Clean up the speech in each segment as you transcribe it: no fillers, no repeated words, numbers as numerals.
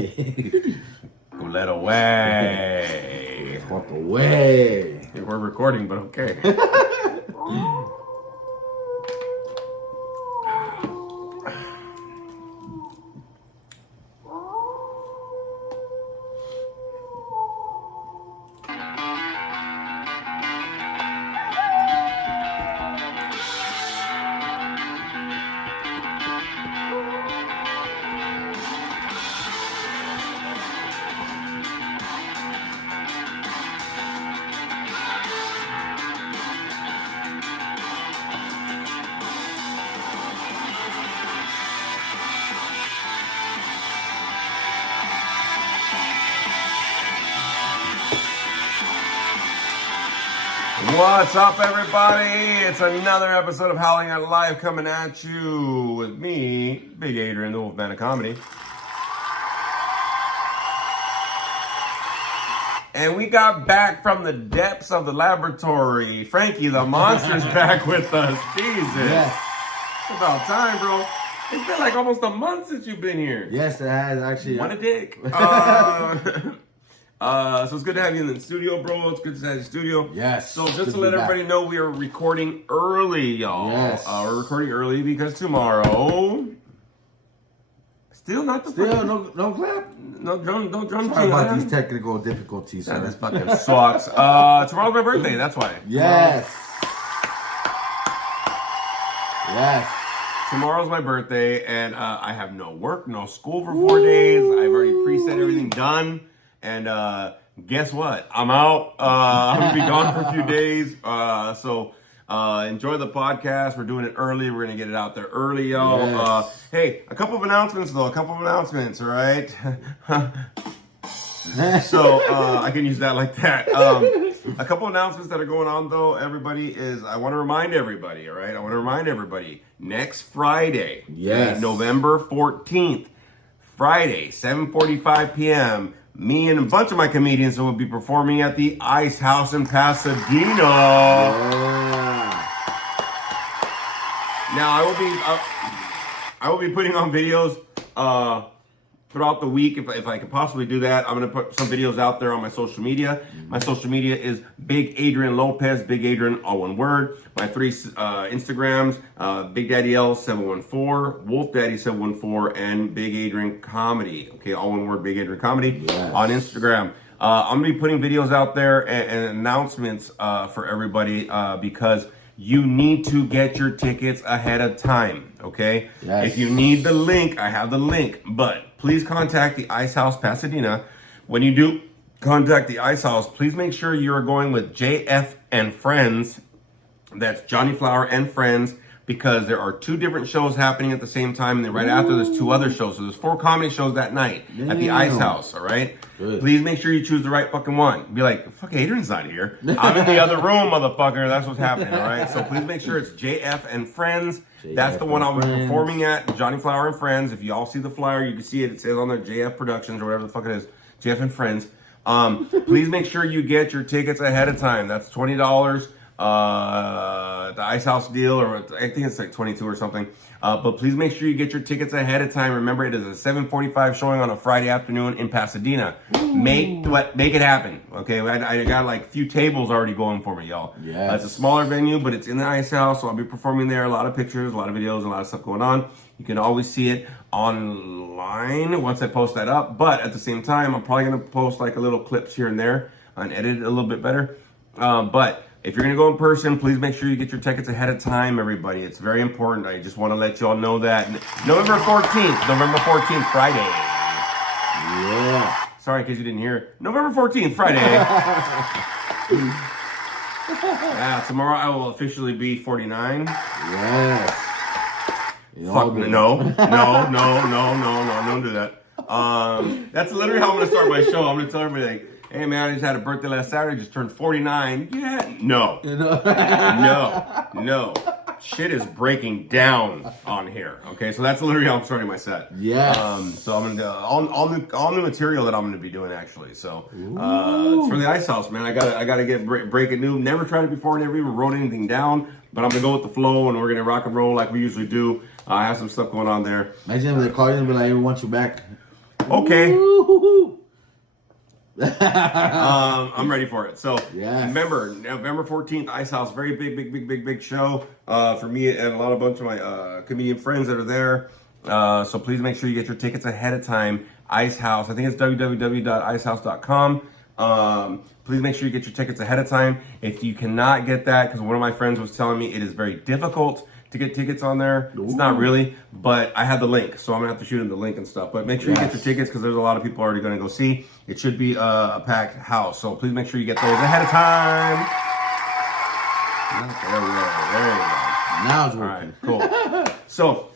Let away. Fuck away. We're recording, but okay. What's up, everybody? It's another episode of Howling Out Live coming at you with me, Big Adrian, the Wolfman of Comedy. And we got back from the depths of the laboratory. Frankie the Monster's back with us. Jesus. Yes. It's about time, bro. It's been like almost a month since you've been here. Yes, it has actually. What a dick. So it's good to have you in the studio, bro. It's good to have you in the studio. Yes. So just to let everybody know, we are recording early, y'all. Yes. We're recording early because tomorrow... Still not the Still, fucking... no clap. No drum Sorry about these technical difficulties, That sir. this fucking sucks. Tomorrow's my birthday, that's why. Yes. Yes. Tomorrow's my birthday, and I have no work, no school for 4 days. I've already preset everything done. And guess what? I'm out. I'm going to be gone for a few days. So enjoy the podcast. We're doing it early. We're going to get it out there early, y'all. Yes. Hey, a couple of announcements, though. All right? So I can use that like that. A couple announcements that are going on, though, everybody, is I want to remind everybody, all right? I want to remind everybody, next Friday, Yes. November 14th, Friday, 7:45 p.m., me and a bunch of my comedians will be performing at the Ice House in Pasadena. Yeah. Now, I will be putting on videos throughout the week, if I could possibly do that. I'm going to put some videos out there on my social media. My social media is Big Adrian Lopez, Big Adrian, all one word. My three Instagrams, Big Daddy L 714, Wolf Daddy 714, and Big Adrian Comedy. Okay, all one word, Big Adrian Comedy on Instagram. I'm going to be putting videos out there and announcements for everybody because you need to get your tickets ahead of time, okay? Yes. If you need the link, I have the link, but please contact the Ice House Pasadena. When you do contact the Ice House, please make sure you're going with JF and Friends. That's Johnny Flower and Friends, because there are two different shows happening at the same time, and then right after there's two other shows. So there's 4 comedy shows that night at the Ice House, all right? Good. Please make sure you choose the right fucking one. Be like, fuck, Adrian's not here. I'm in the other room, motherfucker. That's what's happening, all right? So please make sure it's JF and Friends. That's the one I'll be performing at, Johnny Flower and Friends. If you all see the flyer, you can see it. It says on there JF Productions or whatever the fuck it is. JF and Friends. Please make sure you get your tickets ahead of time. That's $20. The Ice House deal, or I think it's like 22 or something. But please make sure you get your tickets ahead of time. Remember, it is a 7:45 showing on a Friday afternoon in Pasadena. Make it happen. Okay, I got like a few tables already going for me, y'all. Yes. It's a smaller venue, but it's in the Ice House, so I'll be performing there. A lot of pictures, a lot of videos, a lot of stuff going on. You can always see it online once I post that up. But at the same time, I'm probably gonna post like a little clips here and there and edit it a little bit better. But if you're going to go in person, please make sure you get your tickets ahead of time, everybody. It's very important. I just want to let you all know that. November 14th, Friday. Yeah. Sorry in case you didn't hear. November 14th, Friday. Yeah, tomorrow I will officially be 49. Yes. Fuck, no, don't do that. That's literally how I'm going to start my show. I'm going to tell everybody, like, hey man, I just had a birthday last Saturday, just turned 49. Yeah, no. No. Shit is breaking down on here. Okay, so that's literally how I'm starting my set. Yes. So I'm gonna do all new material that I'm gonna be doing actually. So it's for the Ice House, man. I gotta break it new. Never tried it before. Never even wrote anything down. But I'm gonna go with the flow, and we're gonna rock and roll like we usually do. I have some stuff going on there. Imagine if they call you and be like, "We want you back." Okay. Woo-hoo-hoo. I'm ready for it. So Yes. remember, November 14th, Ice House, very big show for me and a bunch of my comedian friends that are there. So please make sure you get your tickets ahead of time. Ice House, I think it's www.icehouse.com. Please make sure you get your tickets ahead of time. If you cannot get that, because one of my friends was telling me it is very difficult to get tickets on there. It's not really, but I have the link, so I'm gonna have to shoot him the link and stuff. But make sure you get your tickets because there's a lot of people already gonna go see. It should be a packed house, so please make sure you get those ahead of time. There we go. Now it's All right, working. cool. So,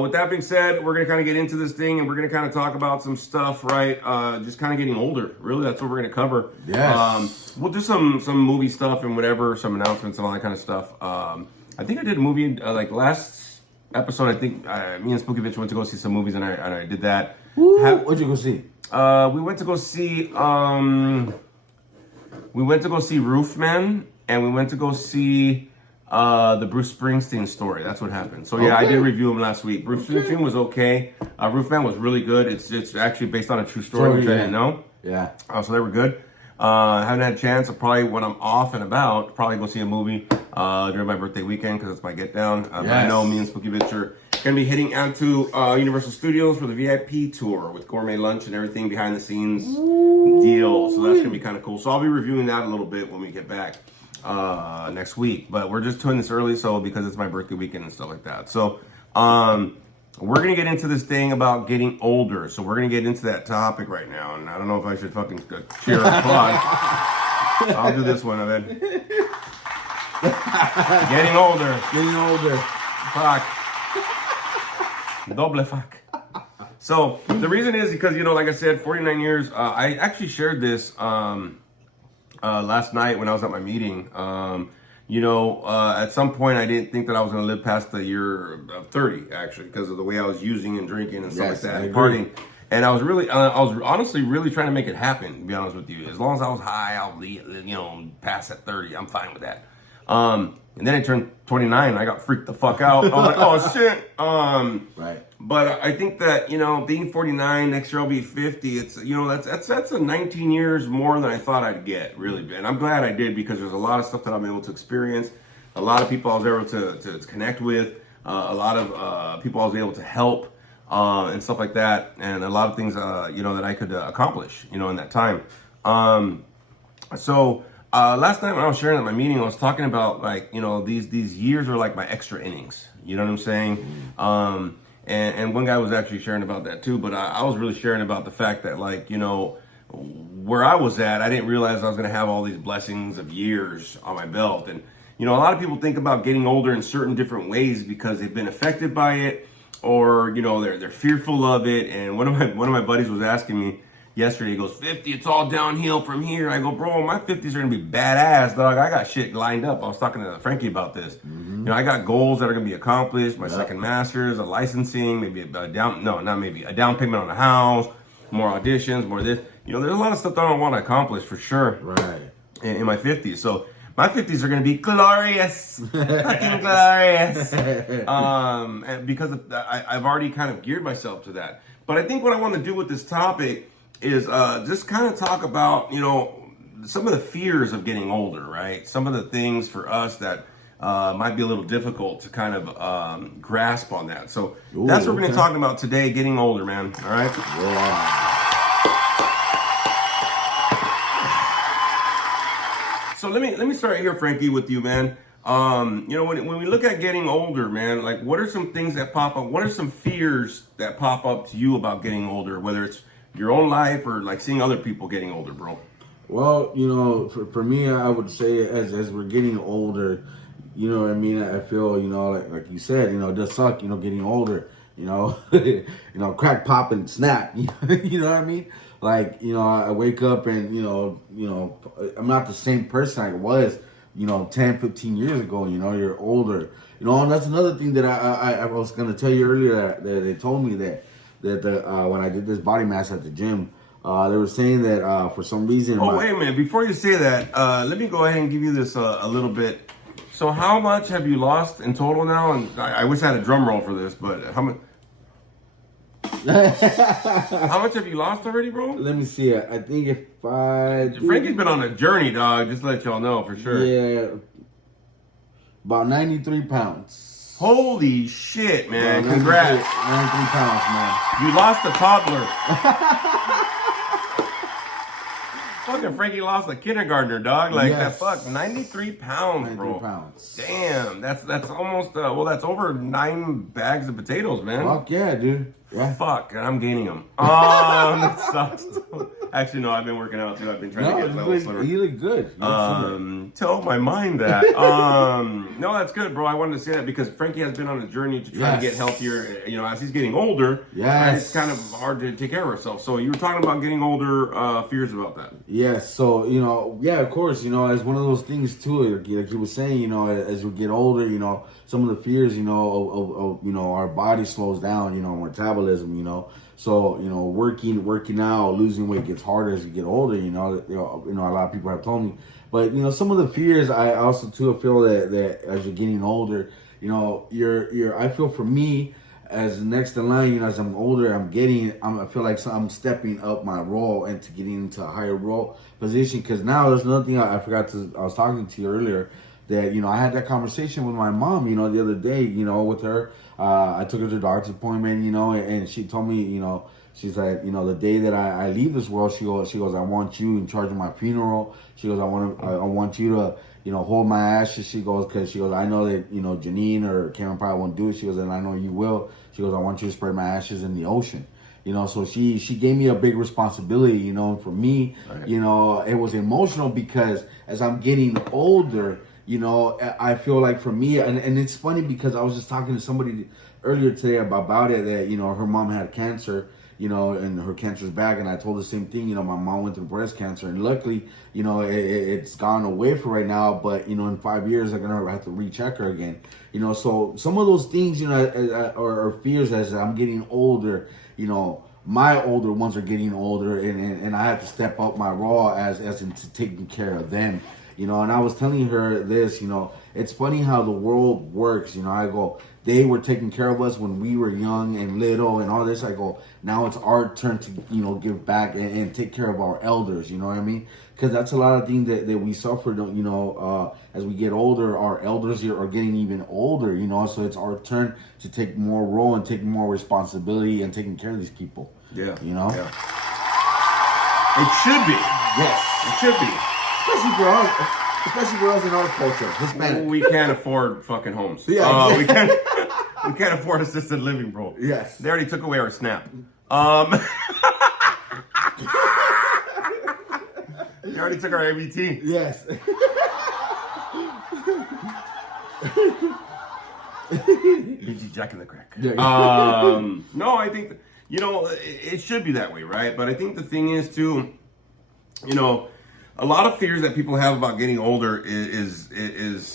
with that being said, we're gonna kind of get into this thing, and we're gonna kind of talk about some stuff, right? Just kind of getting older. Really, that's what we're gonna cover. Yes. We'll do some movie stuff and whatever, some announcements and all that kind of stuff. I think I did a movie like last episode. I think me and Spooky Bitch went to go see some movies, and I did that. What'd you go see? We went to go see Roofman, and we went to go see the Bruce Springsteen story. That's what happened. So yeah, I did review him last week. Bruce Springsteen was okay. Roofman was really good. It's actually based on a true story, which I didn't know. Yeah. So they were good. Haven't had a chance. I'll probably, when I'm off and about, probably go see a movie during my birthday weekend because it's my get down. But I know me and Spooky Bitch are going to be heading out to Universal Studios for the VIP tour with gourmet lunch and everything behind the scenes deal. So that's going to be kind of cool. So I'll be reviewing that a little bit when we get back next week. But we're just doing this early because it's my birthday weekend and stuff like that. So we're going to get into this thing about getting older. So we're going to get into that topic right now. And I don't know if I should fucking cheer or applaud. I'll do this one, I bet. Getting older. Getting older. Fuck. Double fuck. So the reason is because, like I said, 49 years. I actually shared this last night when I was at my meeting. At some point I didn't think that I was going to live past the year of 30, actually, because of the way I was using and drinking and stuff like that, and partying. And I was honestly really trying to make it happen, to be honest with you. As long as I was high, I'll pass that 30. I'm fine with that. And then I turned 29 and I got freaked the fuck out. I was like, oh shit. Right. But I think that, being 49, next year I'll be 50. It's, that's a 19 years more than I thought I'd get, really. And I'm glad I did because there's a lot of stuff that I'm able to experience. A lot of people I was able to connect with. A lot of people I was able to help and stuff like that. And a lot of things, that I could accomplish, in that time. Last night when I was sharing at my meeting, I was talking about these years are like my extra innings. You know what I'm saying? And one guy was actually sharing about that too, but I was really sharing about the fact that where I was at, I didn't realize I was going to have all these blessings of years on my belt. And, a lot of people think about getting older in certain different ways because they've been affected by it or, they're fearful of it. And one of my buddies was asking me yesterday, he goes, 50, it's all downhill from here. I go, bro, my 50s are gonna be badass, dog. I got shit lined up. I was talking to Frankie about this. I got goals that are gonna be accomplished. My second master's, a licensing, maybe a down payment on a house, more auditions, more this. There's a lot of stuff that I want to accomplish for sure. Right. In my 50s. So my 50s are gonna be glorious, fucking glorious. And because I've already kind of geared myself to that. But I think what I want to do with this topic is just kind of talk about, some of the fears of getting older, right? Some of the things for us that might be a little difficult to kind of grasp on that. So that's what we're going to talk about today, getting older, man. All right? Yeah. So let me start here, Frankie, with you, man. When we look at getting older, man, what are some things that pop up? What are some fears that pop up to you about getting older, whether it's your own life or seeing other people getting older, bro? Well, for me, I would say as we're getting older, I feel, like you said, it does suck, getting older, crack, pop, and snap, you know what I mean? I wake up and, I'm not the same person I was, 10, 15 years ago, you're older, and that's another thing that I was going to tell you earlier that they told me that when I did this body mass at the gym, they were saying that for some reason. Oh, wait a minute! Before you say that, let me go ahead and give you this a little bit. So, how much have you lost in total now? And I wish I had a drum roll for this, but how much? How much have you lost already, bro? Let me see it. I think if Frankie's been on a journey, dog. Just to let y'all know for sure. Yeah, about 93 pounds. Holy shit, man! 93 Congrats. 93 pounds, man. You lost a toddler. Fucking Frankie lost a kindergartner, dog. Like Yes. that. Fuck, 93 pounds, 93 bro. pounds. Damn, that's almost that's over 9 bags of potatoes, man. Fuck yeah, dude. Yeah. Fuck, and I'm gaining them. That sucks. Actually, no, I've been working out too. I've been trying to get levels. You look good. You look slimmer. Tell my mind that. No, that's good, bro. I wanted to say that because Frankie has been on a journey to try to get healthier. You know, as he's getting older, right, it's kind of hard to take care of ourselves. So you were talking about getting older, fears about that. Yes, so yeah, of course, as one of those things too. Like you were saying, as we get older, some of the fears, of our body slows down, metabolism, So working out, losing weight gets harder as you get older. A lot of people have told me, but some of the fears I also too feel that as you're getting older, I feel for me. As next in line, as I'm older, I feel like I'm stepping up my role into getting into a higher role position. Because now there's another thing I was talking to you earlier that, I had that conversation with my mom, the other day, with her. I took her to the doctor's appointment, and she told me, she's like, the day that I leave this world, she goes, I want you in charge of my funeral. She goes, I want you to, hold my ashes. She goes, because I know that, Janine or Karen probably won't do it. She goes, and I know you will. She goes, I want you to spread my ashes in the ocean. So she gave me a big responsibility, and for me, right. It was emotional because as I'm getting older, I feel like for me, and it's funny because I was just talking to somebody earlier today about it, that, her mom had cancer, and her cancer's back, and I told the same thing, my mom went through breast cancer, and luckily, it's gone away for right now, but, in 5 years, I'm going to have to recheck her again, so some of those things, are fears as I'm getting older, my older ones are getting older, and I have to step up my role as into taking care of them. And I was telling her this, it's funny how the world works. I go, they were taking care of us when we were young and little and all this. I go, now it's our turn to, give back and take care of our elders. You know what I mean? Because that's a lot of things that we suffer, as we get older, our elders are getting even older, so it's our turn to take more role and take more responsibility and taking care of these people. Yeah. Yeah. It should be. Yes. It should be. Especially for us in our culture, Hispanic. We can't afford fucking homes. Yeah, we can't afford assisted living, bro. Yes. They already took away our SNAP. They already took our ABT. Yes. BG Jack in the crack. Yeah. No, I think it should be that way, right? But I think the thing is too, a lot of fears that people have about getting older is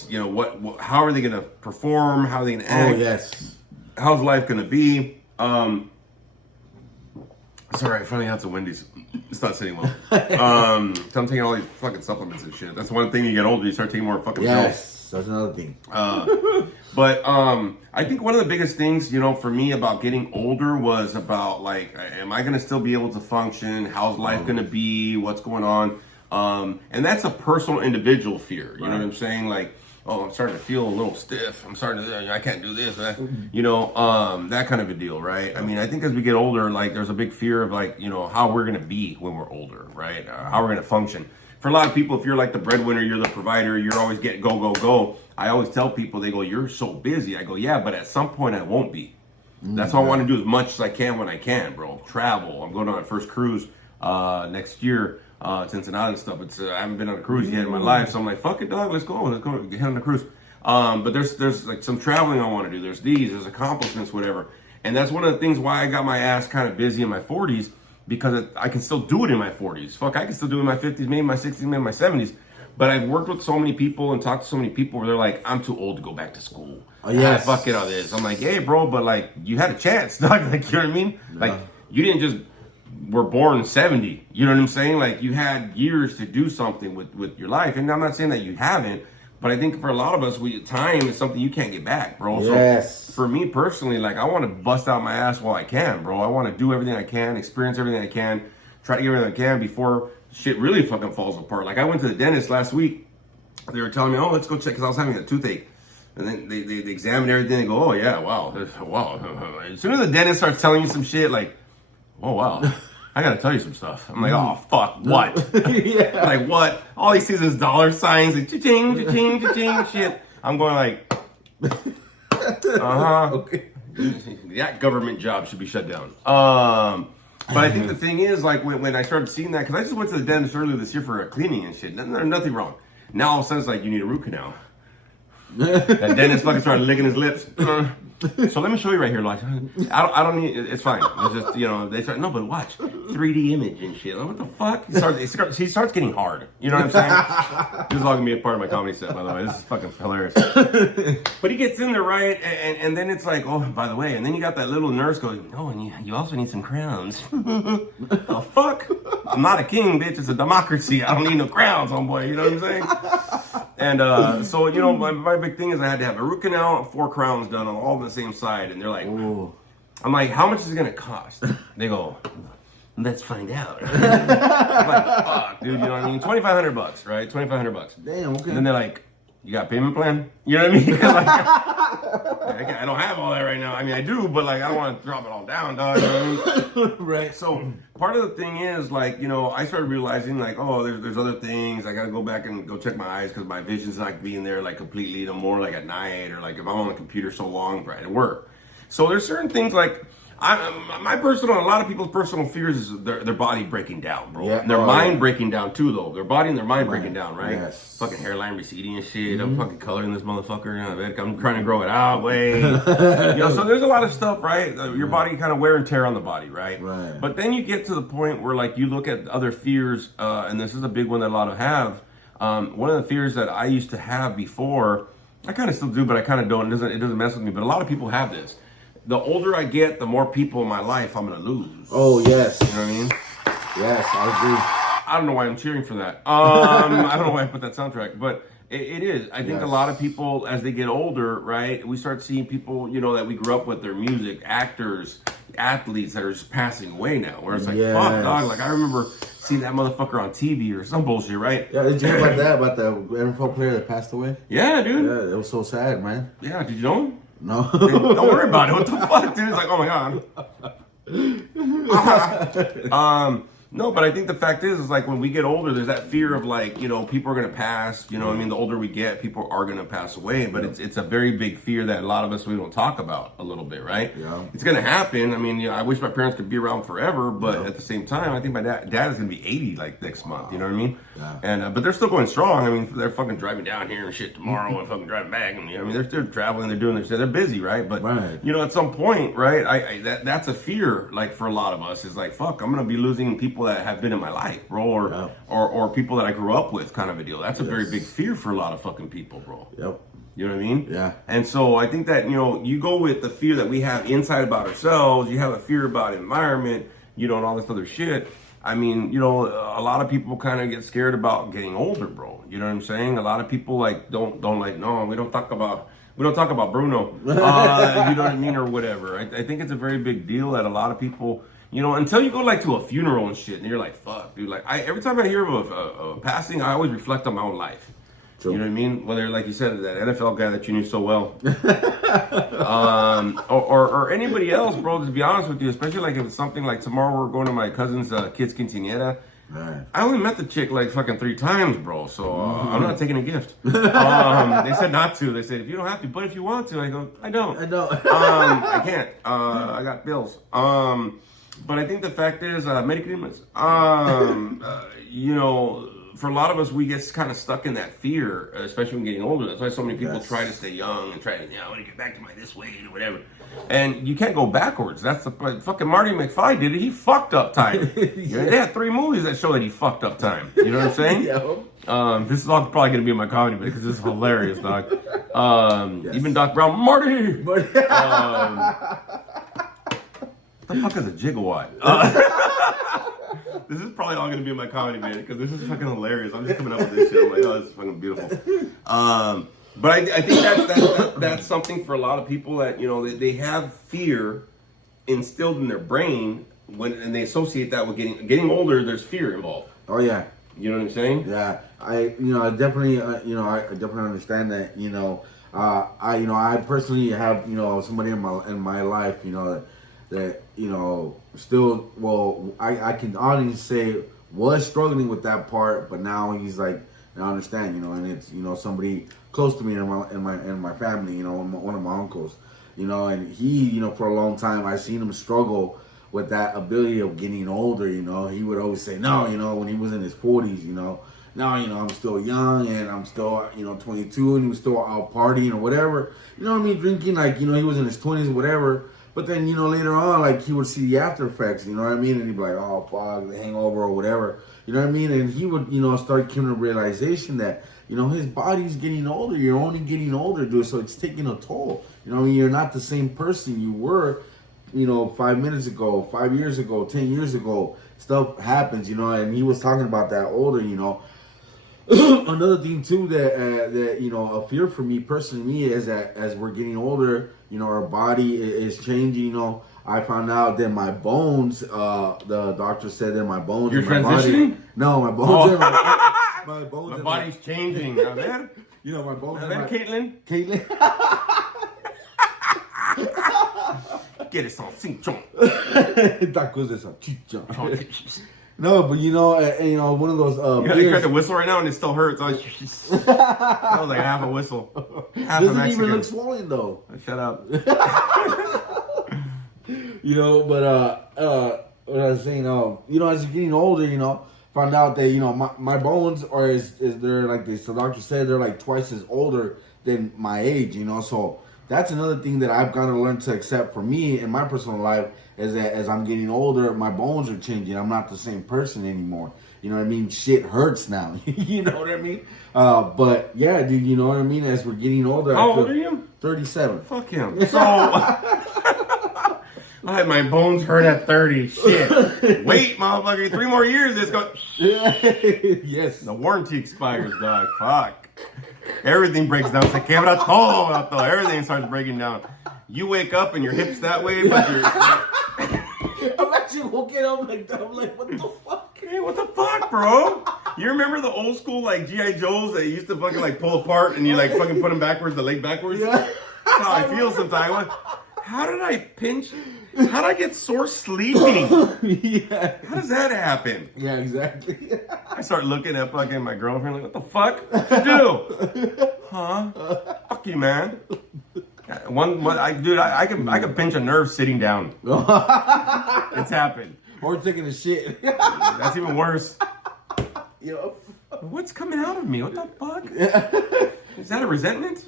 what how are they going to perform? How are they going to act? Oh, yes. How's life going to be? Sorry, I finally had some Wendy's. It's not sitting well. So I'm taking all these fucking supplements and shit. That's one thing, you get older, you start taking more fucking pills. Yes, that's another thing. But I think one of the biggest things, for me about getting older was about, like, am I going to still be able to function? How's life going to be? What's going on? And that's a personal, individual fear. You know what I'm saying? Like, oh, I'm starting to feel a little stiff. I'm starting to, I can't do this. That kind of a deal, right? I mean, I think as we get older, like, there's a big fear of, like, how we're going to be when we're older, right? How we're going to function. For a lot of people, if you're like the breadwinner, you're the provider, you're always getting go, go, go. I always tell people, they go, you're so busy. I go, yeah, but at some point I won't be. That's why I want to do as much as I can when I can, bro. Travel. I'm going on my first cruise next year. Cincinnati and stuff. I haven't been on a cruise yet in my life, so I'm like, fuck it, dog. Let's go get on a cruise. But there's like some traveling I want to do. There's accomplishments, whatever. And that's one of the things why I got my ass kind of busy in my 40s, because I can still do it in my 40s. Fuck, I can still do it in my 50s, maybe my 60s, maybe my 70s. But I've worked with so many people and talked to so many people where they're like, I'm too old to go back to school. Oh, yeah. Fuck it, all this. I'm like, hey, bro, but like, you had a chance, dog. Like, you know what I mean? Yeah. Like, you didn't just were born 70. You know what I'm saying? Like, you had years to do something with your life. And I'm not saying that you haven't, But I think for a lot of us, time is something you can't get back, bro. Yes. So for me personally, like I want to bust out my ass while I can, bro. I want to do everything I can, experience everything I can, try to get everything I can before shit really fucking falls apart. Like I went to the dentist last week. They were telling me, oh, let's go check, because I was having a toothache. And then they examine everything and go, oh yeah, wow. As soon as the dentist starts telling you some shit, like, oh wow, I gotta tell you some stuff. I'm like, oh fuck, what? Yeah. Like what? All he sees is dollar signs, like cha-ching, cha-ching, cha-ching, shit. I'm going like, Okay. that government job should be shut down. But I think the thing is, like, when I started seeing that, because I just went to the dentist earlier this year for a cleaning and shit. Nothing wrong. Now all of a sudden it's like, you need a root canal. That dentist fucking started licking his lips. So let me show you right here, like, I don't need, it's fine. It's just, you know, they start, no, but watch, 3D image and shit. Like, what the fuck? He starts getting hard. You know what I'm saying? This is all gonna be a part of my comedy set, by the way. This is fucking hilarious. But he gets in there, right? And then it's like, oh, by the way, and then you got that little nurse going, oh, and you also need some crowns. The fuck? I'm not a king, bitch. It's a democracy. I don't need no crowns, homeboy. You know what I'm saying? And so, you know, my big thing is I had to have a root canal, 4 crowns done on all the same side. And they're like, ooh. I'm like, how much is it going to cost? They go, let's find out. I'm like, fuck, dude, you know what I mean? $2,500, right? $2,500. Damn, okay. And then they're like, you got a payment plan? You know what I mean? Like, I don't have all that right now. I mean, I do, but like, I don't want to drop it all down, dog. You know what I mean? Right. So part of the thing is, like, you know, I started realizing, like, oh, there's other things. I got to go back and go check my eyes because my vision's not being there, like, completely no more, like, at night, or like if I'm on the computer so long at work. So there's certain things like, my personal, a lot of people's personal fears is their body breaking down, bro. Yeah. And their mind breaking down too, though. Their body and their mind breaking down, right? Yes. Fucking hairline receding and shit. I'm fucking coloring this motherfucker. I'm trying to grow it out, way. You know, so there's a lot of stuff, right? Your body kind of wear and tear on the body, right? Right. But then you get to the point where, like, you look at other fears, and this is a big one that a lot of have. One of the fears that I used to have before, I kind of still do, but I kind of don't. It doesn't mess with me. But a lot of people have this. The older I get, the more people in my life I'm gonna lose. Oh, yes. You know what I mean? Yes, I I don't know why I'm cheering for that. I don't know why I put that soundtrack, but it is. I think Yes. a lot of people, as they get older, right, we start seeing people, you know, that we grew up with, their music, actors, athletes that are just passing away now. Where it's like, Yes. fuck, dog. Like, I remember seeing that motherfucker on TV or some bullshit, right? agree. Yeah, did you hear about that? About the NFL player that passed away? Yeah, dude. Yeah, it was so sad, man. Yeah, did you know him? No. Don't worry about it. What the fuck, dude? It's like, oh my god. No, but I think the fact is like when we get older, there's that fear of like, you know, people are gonna pass. You know, what I mean, the older we get, people are gonna pass away. But it's a very big fear that a lot of us we don't talk about a little bit, right? Yeah. It's gonna happen. I mean, you know, I wish my parents could be around forever, but at the same time, I think my dad is gonna be 80 like next month. You know what I mean? Yeah. And but they're still going strong. I mean, they're fucking driving down here and shit tomorrow and fucking driving back. And, I mean, they're traveling, they're doing their shit. They're busy, right? But Right. you know, at some point, right? That's a fear, like for a lot of us, is like, fuck, I'm gonna be losing people that have been in my life, bro, or people that I grew up with, kind of a deal. That's a very big fear for a lot of fucking people, bro. Yep. You know what I mean? Yeah. And so I think that, you know, you go with the fear that we have inside about ourselves, you have a fear about environment, you know, and all this other shit. I mean, you know, a lot of people kind of get scared about getting older, bro. You know what I'm saying? A lot of people like don't like, no, we don't talk about Bruno. You know what I mean, or whatever. I think it's a very big deal that a lot of people, you know, until you go like to a funeral and shit, and you're like, fuck, dude. Like, every time I hear of a passing, I always reflect on my own life. True. You know what I mean? Whether, like you said, that NFL guy that you knew so well, or anybody else, bro. To be honest with you, especially like if it's something like tomorrow we're going to my cousin's kid's quinceañera. Right. I only met the chick like fucking 3 times, bro. So I'm not taking a gift. They said not to. They said if you don't have to, but if you want to, I go, I don't. I know. I can't. I got bills. But I think the fact is, medicaments. You know, for a lot of us, we get kind of stuck in that fear, especially when getting older. That's why so many people try to stay young and try to, I want to get back to my this way or whatever. And you can't go backwards. That's the fucking Marty McFly did it. He fucked up time. They had 3 movies that show that he fucked up time. You know what I'm saying? Yep. This is all probably gonna be in my comedy because this is hilarious, dog. Even Doc Brown, Marty. The fuck is a gigawatt? This is probably all gonna be in my comedy, man, because this is fucking hilarious. I'm just coming up with this shit. I'm like, oh, this is fucking beautiful. But I think that's something for a lot of people that, you know, they have fear instilled in their brain and they associate that with getting older. There's fear involved. Oh yeah. You know what I'm saying? Yeah, I definitely I definitely understand that. I personally have somebody in my life that still, well, I can honestly say was struggling with that part, but now he's like, I understand, and it's somebody close to me in my family, one of my uncles, and he, for a long time I seen him struggle with that ability of getting older. He would always say no, when he was in his 40s, no, I'm still young and I'm still 22, and he was still out partying or whatever, drinking, like, he was in his 20s, whatever. But then, later on, like, he would see the after effects, and he'd be like, oh, fuck, the hangover or whatever, and he would, start coming to realization that, his body's getting older. You're only getting older, dude, so it's taking a toll. You're not the same person you were, 5 minutes ago, 5 years ago, 10 years ago. Stuff happens, and he was talking about that older, Another thing too that a fear for me personally is that as we're getting older, our body is changing. I found out that my bones, the doctor said that my bones. You're in my transitioning? body, no, my bones. Oh. My bones. My body's changing, man. My bones. Then Caitlin. Get it some cinchon. Tacos de salchicha. No, but one of those. You tried to whistle right now and it still hurts. I was like half a whistle. Half doesn't even look swollen though. Shut up. But what I was saying, as you're getting older, found out that my bones are they're like the doctor said, they're like twice as older than my age. So that's another thing that I've got to learn to accept for me in my personal life, is that as I'm getting older, my bones are changing. I'm not the same person anymore. You know what I mean? Shit hurts now. You know what I mean? But yeah, dude, you know what I mean? As we're getting older. How old are you? 37. Fuck him. So, my bones hurt at 30. Shit. Wait, motherfucker. 3 more years, it's going. Yes. The warranty expires, dog. Fuck. Everything breaks down. Se quebra todo, vato. Everything starts breaking down. You wake up and your hips that way, but you're. I'm actually woken up like that. I'm like, what the fuck? Hey, what the fuck, bro? You remember the old school, like, G.I. Joes that used to fucking, like, pull apart and you, like, fucking put them backwards, the leg backwards? Yeah. That's how I feel sometimes. How did I pinch? How did I get sore sleeping? Yeah. How does that happen? Yeah, exactly. I start looking at fucking my girlfriend like, what the fuck? What'd you do? Huh? Fuck you, man. I can pinch a nerve sitting down. It's happened. Or taking a shit. That's even worse. Yep. What's coming out of me? What the fuck? Is that a resentment?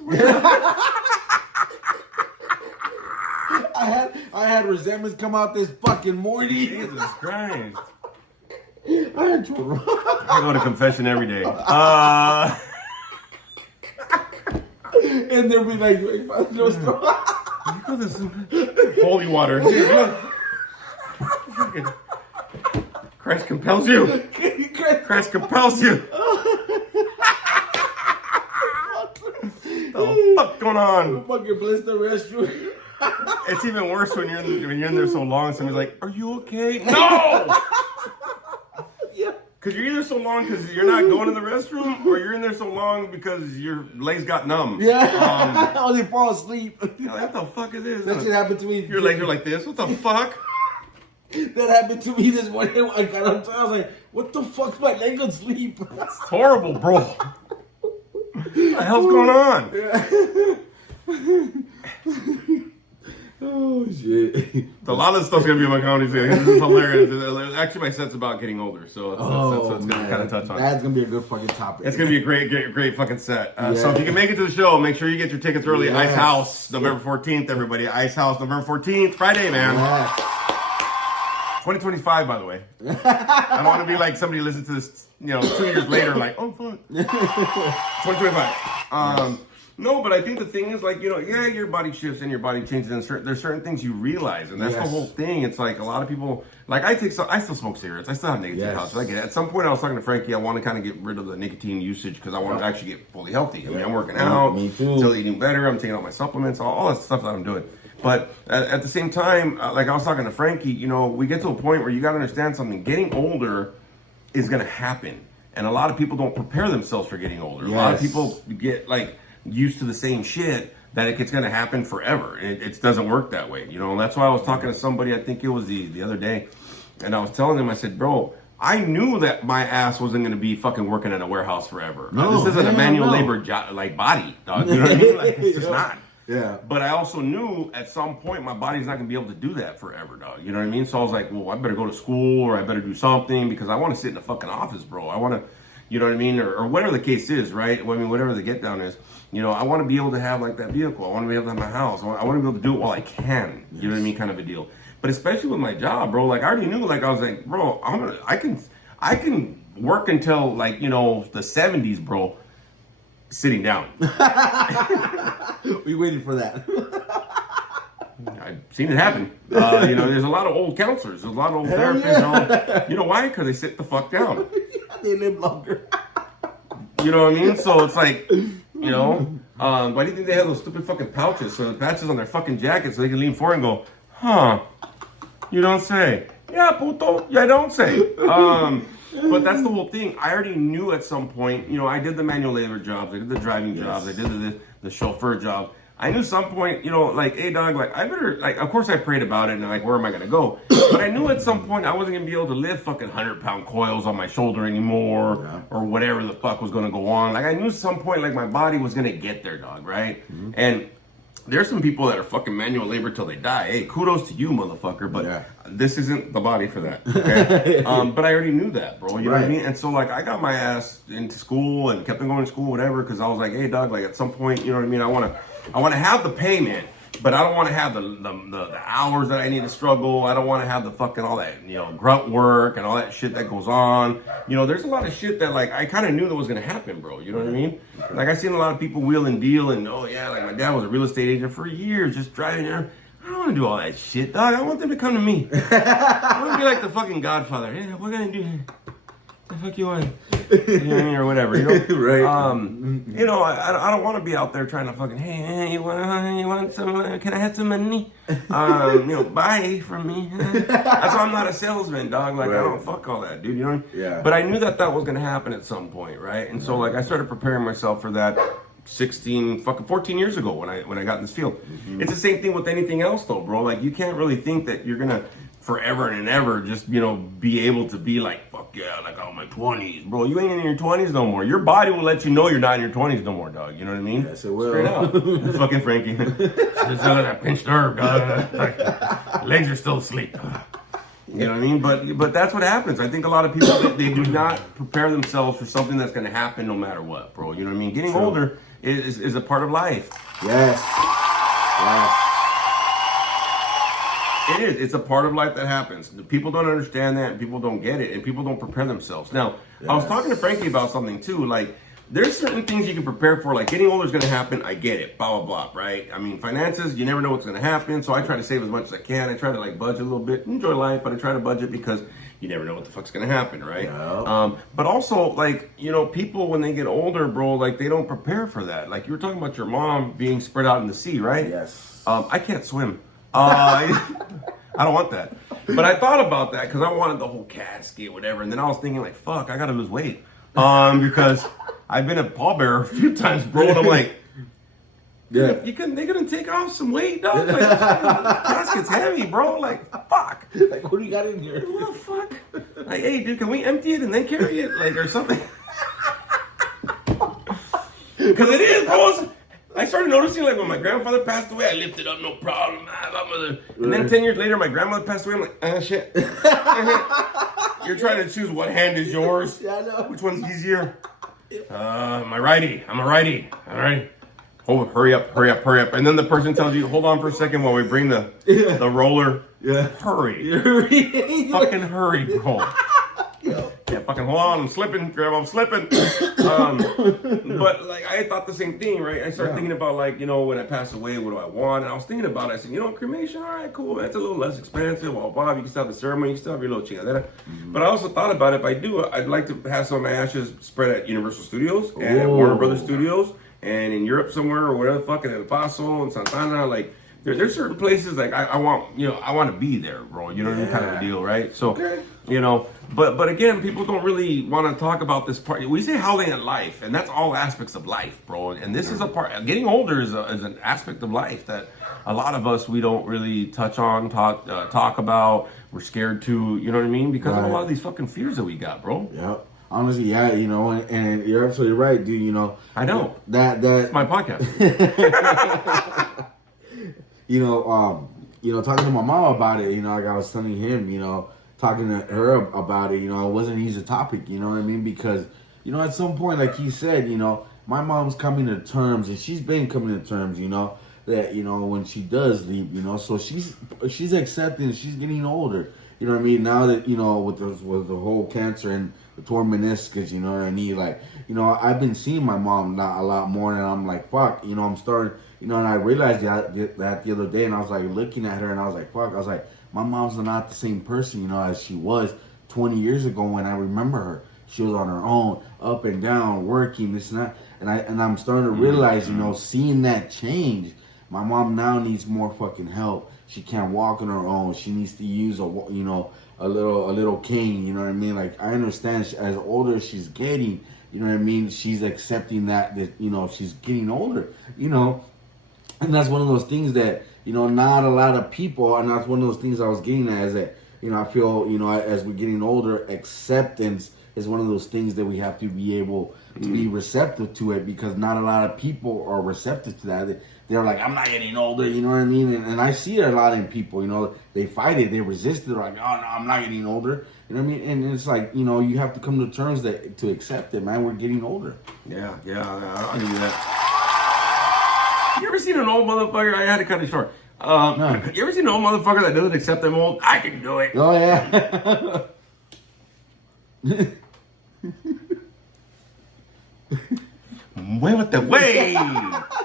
I had resentments come out this fucking morning. Jesus Christ. I had to I go to confession every day. And they'll be like, holy water. Christ compels you. Christ compels you. What the fuck going on? Fucking bless the restroom. It's even worse when you're in there so long. Somebody's like, "Are you okay?" No. Yeah. Because you're either so long because you're not going to the restroom, or you're in there so long because your legs got numb. Yeah. Or they fall asleep. You're like, what the fuck is this? That shit happened to me. Your legs are like this. What the fuck? That happened to me this morning. I got up. I was like, "What the fuck's my leg asleep?" It's horrible, bro. What the hell's going on? Oh shit! A lot of stuff's gonna be in my comedy scene. This is hilarious. Actually, my set's about getting older, so it's gonna kind of touch on. That's gonna be a good fucking topic. It's gonna be a great fucking set. So if you can make it to the show, make sure you get your tickets early. Yes. Ice House, November 14th, everybody. Ice House, November 14th, Friday, man. Yes. 2025, by the way. I don't want to be like somebody listens to this, 2 years later, like, oh fuck. 2025. No, but I think the thing is, like, yeah, your body shifts and your body changes, and there's certain things you realize, and that's the whole thing. It's like a lot of people, like I still smoke cigarettes. I still have nicotine pouches. Like at some point, I was talking to Frankie. I want to kind of get rid of the nicotine usage because I want to actually get fully healthy. I mean, I'm working out, me too. Still eating better. I'm taking out my supplements, all that stuff that I'm doing. But at the same time, like I was talking to Frankie, we get to a point where you got to understand something. Getting older is going to happen. And a lot of people don't prepare themselves for getting older. A lot of people get like used to the same shit that it's going to happen forever. It doesn't work that way, And that's why I was talking to somebody, I think it was the other day, and I was telling him, I said, bro, I knew that my ass wasn't going to be fucking working at a warehouse forever. No, this isn't a manual labor job, like body, dog. You know what I mean? Like, it's just not. Yeah. But I also knew at some point my body's not gonna be able to do that forever, dog. You know what I mean? So I was like, well, I better go to school or I better do something because I want to sit in the fucking office, bro. I want to, you know what I mean? Or whatever the case is, right? I mean, whatever the get down is, I want to be able to have like that vehicle. I want to be able to have my house. I want to be able to do it while I can. You know what I mean? Kind of a deal. But especially with my job, bro, like I already knew, like I was like, bro, I can work until like, the 70s, bro. Sitting down. We waited for that. I've seen it happen. There's a lot of old counselors. There's a lot of old therapists. You know why? Because they sit the fuck down. They live longer. You know what I mean? So it's like, why do you think they have those stupid fucking pouches? So the patches on their fucking jacket so they can lean forward and go, huh? You don't say. Yeah, puto. Yeah, I don't say. But that's the whole thing. I already knew at some point, I did the manual labor jobs, I did the driving jobs, I did the chauffeur job. I knew some point, like, hey dog, like I better, like, of course I prayed about it and like, where am I gonna go? But I knew at some point I wasn't gonna be able to lift fucking 100-pound coils on my shoulder anymore, or whatever the fuck was gonna go on. Like I knew at some point, like my body was gonna get there, dog, right? Mm-hmm. And there's some people that are fucking manual labor till they die. Hey, kudos to you, motherfucker. But this isn't the body for that. Okay? But I already knew that, bro. You know what I mean? And so, like, I got my ass into school and kept on going to school, whatever, because I was like, hey, dog, like, at some point, you know what I mean? I want to have the payment, but I don't want to have the hours that I need to struggle. I don't want to have the fucking all that, grunt work and all that shit that goes on. There's a lot of shit that, like, I kind of knew that was going to happen, bro. You know what I mean? Like, I seen a lot of people wheel and deal and, like, my dad was a real estate agent for years, just driving there. I don't want to do all that shit, dog. I want them to come to me. I want to be like the fucking Godfather. Hey, what can I do here? The fuck you want? Or whatever, Right. I don't want to be out there trying to fucking, hey, you want some, can I have some money? Buy from me. That's why I'm not a salesman, dog. Like, I don't fuck all that, dude, Yeah. But I knew that was going to happen at some point, right? And so, like, I started preparing myself for that 14 years ago when I got in this field. Mm-hmm. It's the same thing with anything else, though, bro. Like, you can't really think that you're going to forever and ever just, be able to be like, fuck yeah, like I'm in my 20s. Bro, you ain't in your 20s no more. Your body will let you know you're not in your 20s no more, dog. You know what I mean? Yes, it will. Straight up. Fucking Frankie. Just that pinched nerve, dog. Like, legs are still asleep. You know what I mean? But that's what happens. I think a lot of people, they do not prepare themselves for something that's going to happen no matter what, bro. You know what I mean? Getting older is a part of life. Yes. It is. It's a part of life that happens. People don't understand that, and people don't get it, and people don't prepare themselves. Now, I was talking to Frankie about something too. Like, there's certain things you can prepare for. Like, getting older is going to happen. I get it. Blah, blah, blah, right? I mean, finances, you never know what's going to happen. So I try to save as much as I can. I try to, like, budget a little bit. Enjoy life, but I try to budget because you never know what the fuck's going to happen, right? Yeah. But also, like, people, when they get older, bro, like, they don't prepare for that. Like, you were talking about your mom being spread out in the sea, right? Yes. I can't swim. I don't want that. But I thought about that because I wanted the whole casket, whatever. And then I was thinking, like, fuck, I got to lose weight. Because I've been a pallbearer a few times, bro. And I'm like, they couldn't take off some weight, dog. Like, the casket's heavy, bro. Like, fuck. Like, what do you got in here? What the fuck? Like, hey, dude, can we empty it and then carry it? Like, or something. Because it is, bro. I started noticing, like, when my grandfather passed away, I lifted up, no problem. And then 10 years later, my grandmother passed away. I'm like, shit. You're trying to choose what hand is yours. Yeah, I know. Which one's easier? My righty. I'm a righty. All right. Oh, hurry up. And then the person tells you, hold on for a second while we bring the roller. Yeah. Hurry. Fucking hurry, bro. Yeah, fucking hold on, I'm slipping, Grandma, I'm slipping. But like I thought the same thing, right? I started thinking about like, you know, when I pass away, what do I want? And I was thinking about it. I said, you know, cremation, all right, cool. That's a little less expensive. Well, Bob, you can still have the ceremony, you can still have your little chingadera. But I also thought about if I do it, I'd like to have some of my ashes spread at Universal Studios and at Warner Brothers Studios and in Europe somewhere or whatever, fucking El Paso and Santana, like. There's certain places like I want, you know, I want to be there, bro. You know what I mean, kind of a deal, right? So, you know, but again, people don't really want to talk about this part. We say holiday in life, and that's all aspects of life, bro. And this is a part. Getting older is an aspect of life that a lot of us we don't really touch on, talk about. We're scared to, you know what I mean, because of a lot of these fucking fears that we got, bro. Yep. Honestly, yeah, you know, and you're absolutely right, dude. You know, I know that's my podcast. You know, talking to my mom about it, you know, like I was telling him, you know, talking to her about it, you know, it wasn't an easy topic, you know what I mean? Because, you know, at some point, like he said, you know, my mom's coming to terms, and she's been coming to terms, you know, that, you know, when she does leave, you know, so she's accepting, she's getting older, you know what I mean? Now that, you know, with the whole cancer and the torn meniscus, you know what I mean? Like, you know, I've been seeing my mom a lot more, and I'm like, fuck, you know, I'm starting. You know, and I realized that the other day, and I was like looking at her, and I was like, fuck, I was like, my mom's not the same person, you know, as she was 20 years ago when I remember her. She was on her own, up and down, working, this and that. And I'm starting to realize, you know, seeing that change, my mom now needs more fucking help. She can't walk on her own. She needs to use a little cane, you know what I mean? Like, I understand as older she's getting, you know what I mean? She's accepting that, you know, she's getting older, you know. And that's one of those things that, you know, not a lot of people, and that's one of those things I was getting at, is that, you know, I feel, you know, as we're getting older, acceptance is one of those things that we have to be able to be receptive to it, because not a lot of people are receptive to that. They're like, I'm not getting older, you know what I mean? And I see it a lot in people, you know, they fight it, they resist it, they're like, oh, no, I'm not getting older. You know what I mean? And it's like, you know, you have to come to terms to accept it, man. We're getting older. Yeah, I'll give you that. You ever seen an old motherfucker? I had to cut it short. No. You ever seen an old motherfucker that doesn't accept them old? I can do it. Oh, yeah. Muévete, way.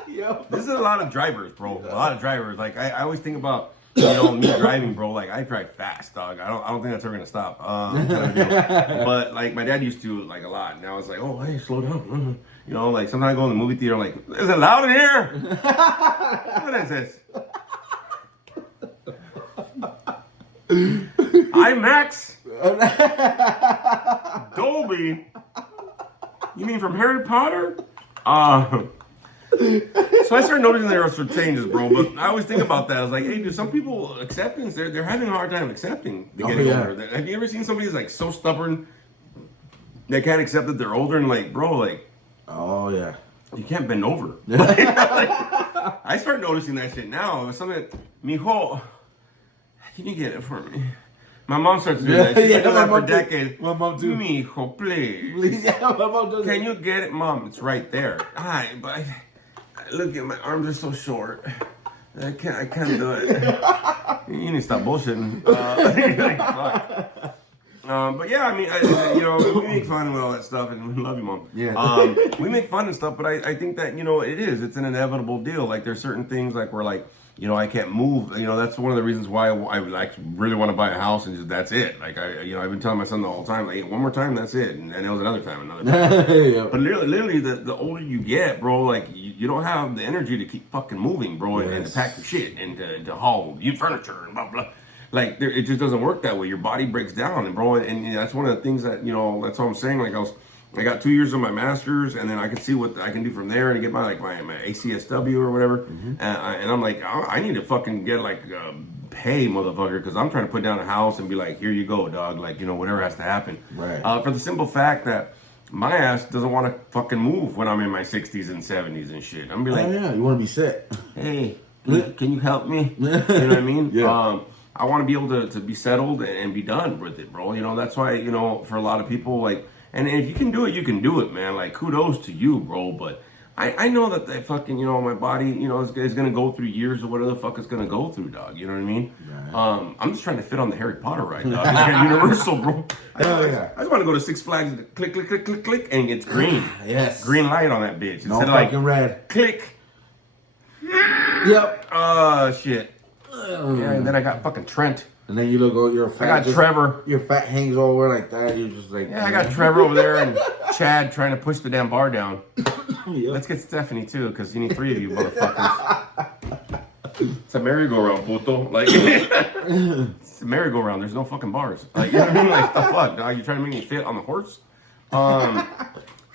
Yo. This is a lot of drivers, bro. A lot of drivers. Like I always think about, you know, me driving, bro. Like I drive fast, dog. I don't think that's ever gonna stop. But like my dad used to like a lot. Now it's like, oh, hey, slow down. You know, like sometimes I go in the movie theater, I'm like, is it loud in here? What is this? IMAX? Dolby? You mean from Harry Potter? So I started noticing there are some changes, bro. But I always think about that. I was like, hey, dude, some people acceptance, they're having a hard time accepting the getting older. Have you ever seen somebody who's like so stubborn they can't accept that they're older and like, bro, like, oh yeah, you can't bend over. Like, I start noticing that shit now. It's something that, mijo, can you get it for me? My mom starts doing that. She's been doing that for decades. My mom too. Mijo, please. Please, yeah, my mom does. Can you get it, Mom? It's right there. Hi, but look at my arms are so short. I can't do it. You need to stop bullshitting. Like, fuck. But yeah, I mean, you know, we make fun of all that stuff, and we love you, Mom. Yeah. We make fun and stuff, but I think that, you know, it's an inevitable deal. Like, there's certain things, like, we're like, you know, I can't move. You know, that's one of the reasons why I like really want to buy a house, and just that's it. Like, I've been telling my son the whole time, like, hey, one more time, that's it. And it was another time. Yeah. But literally, the older you get, bro, like, you don't have the energy to keep fucking moving, bro, and to pack your shit and to haul your furniture and blah, blah. Like, it just doesn't work that way. Your body breaks down, and bro, and that's one of the things that, you know, that's what I'm saying. Like, I got 2 years of my master's, and then I can see what I can do from there and get my ACSW or whatever. Mm-hmm. And I'm like, I need to fucking get like pay, motherfucker, because I'm trying to put down a house and be like, here you go, dog. Like, you know, whatever has to happen. Right. For the simple fact that my ass doesn't want to fucking move when I'm in my 60s and 70s and shit. I'm be like, oh yeah, you want to be set. Hey, can you help me? You know what I mean? Yeah. I want to be able to be settled and be done with it, bro. You know, that's why, you know, for a lot of people, like, and if you can do it, you can do it, man. Like, kudos to you, bro. But I know that they fucking, you know, my body, you know, is gonna go through years of whatever the fuck it's gonna go through, dog. You know what I mean? Right. I'm just trying to fit on the Harry Potter ride, dog. Like at Universal, bro. Hell yeah. I just want to go to Six Flags and click, click, click, click, click, and it's green. Yes. Green light on that bitch. No Instead fucking of like, red. click. Yep. Oh, shit. Yeah, and then I got fucking Trent. And then you look, oh, you're fat. I got Trevor. Your fat hangs over like that. You're just like, Yeah, I got Trevor over there and Chad trying to push the damn bar down. Yep. Let's get Stephanie too, because you need 3 of you motherfuckers. It's a merry-go-round, puto. Like, it's a merry-go-round. There's no fucking bars. Like, you know what I mean? Like, the fuck, dog? You trying to make me fit on the horse?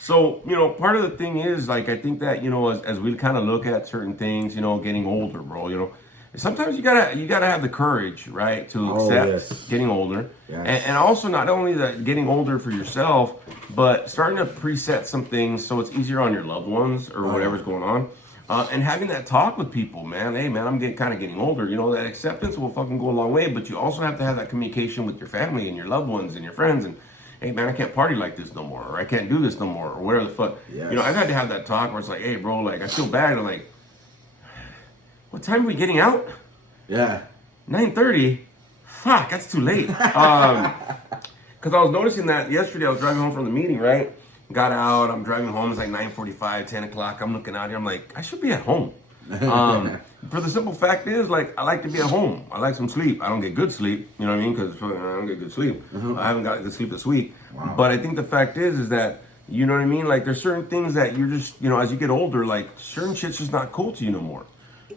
So, you know, part of the thing is, like, I think that, you know, as we kind of look at certain things, you know, getting older, bro, you know, sometimes you gotta have the courage, right, to accept getting older, and also not only that getting older for yourself, but starting to preset some things so it's easier on your loved ones or whatever's going on, and having that talk with people, man. Hey, man, I'm kind of getting older. You know, that acceptance will fucking go a long way, but you also have to have that communication with your family and your loved ones and your friends and. Hey man, I can't party like this no more, or I can't do this no more, or whatever the fuck. Yes. You know, I've had to have that talk where it's like, hey bro, like I feel bad. I'm like, what time are we getting out? Yeah. 9:30? Fuck, that's too late. Because I was noticing that yesterday I was driving home from the meeting, right? Got out, I'm driving home, it's like 9:45, 10 o'clock. I'm looking out here, I'm like, I should be at home. For the simple fact is, like, I like to be at home. I like some sleep. I don't get good sleep, you know what I mean? Because I don't get good sleep. I haven't got good sleep this week. Wow. But I think the fact is that, you know what I mean? Like, there's certain things that you're just, you know, as you get older, like, certain shit's just not cool to you no more.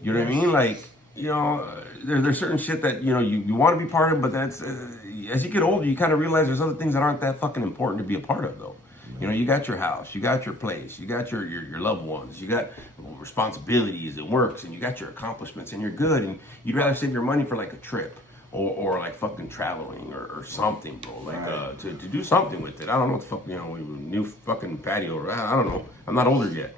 You know what I mean? Like, you know, there's certain shit that, you know, you want to be part of, but that's, as you get older, you kind of realize there's other things that aren't that fucking important to be a part of, though. You know, you got your house, you got your place, you got your loved ones, you got responsibilities and works, and you got your accomplishments, and you're good, and you'd rather save your money for like a trip or like fucking traveling or something, bro. Like to do something with it. I don't know what the fuck, you know, new fucking patio. I don't know. I'm not older yet.